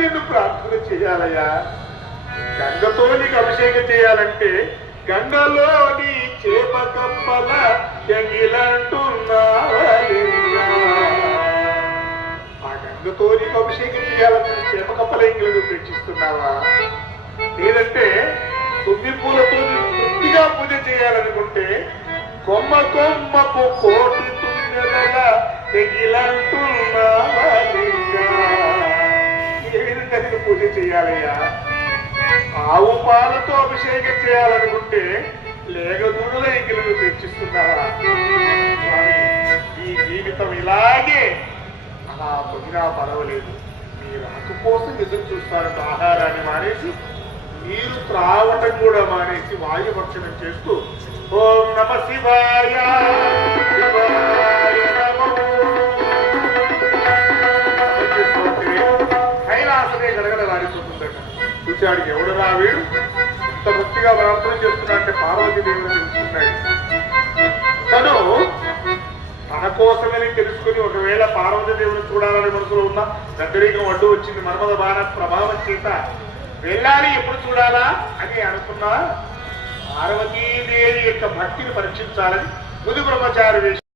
నిన్ను ప్రార్థన చేయాలయ్యా. గంగతో నీకు అభిషేకం చేయాలంటే గంగలోని చేప కప్పల ఎంగిలంటున్నావా? ఆ గంగతో నీకు అభిషేకం చేయాలంటే చేప కప్పల ఎంగిలను ప్రేక్షిస్తున్నావా? లేదంటే తుమ్మి పూలతో తృప్తిగా పూజ చేయాలనుకుంటే కొమ్మ కొమ్మకు కోటి తుమ్మెదగా ఎంగిలంటున్నావా? ఏ విధంగా నేను పూజ చేయాలయ్యా? ఆవు పాలతో అభిషేకం చేయాలనుకుంటే లేగ దూడల ఎంగిలను తెచ్చిస్తున్నావా? స్వామి, ఈ జీవితం ఇలాగే అలా పొగినా పర్వాలేదు. మీ రాకు కోసం ఎదురు చూస్తారంట. ఆహారాన్ని మానేసి నీరు త్రావటం కూడా మానేసి వాయుభక్షణం చేస్తూ ఓం నమ శివాయ కైలాసమే గడగడలాడిపోతుందట. చూశాడికి ఎవడు రా వీడు ఇంత భక్తిగా ప్రార్థన చేస్తున్నాడంటే పార్వతీదేవుడు తెలుసుకున్నాడు. తను తన కోసమని తెలుసుకుని ఒకవేళ పార్వతీదేవుని చూడాలని మనసులో ఉన్న గద్దరీకం అడ్డు వచ్చింది మన్మథ బాణ ప్రభావం చేత వెళ్ళాలి, ఎప్పుడు చూడాలా అని అనుకున్నా పార్వతీదేవి యొక్క భక్తిని పరీక్షించాలని ముది బ్రహ్మచారి వేసి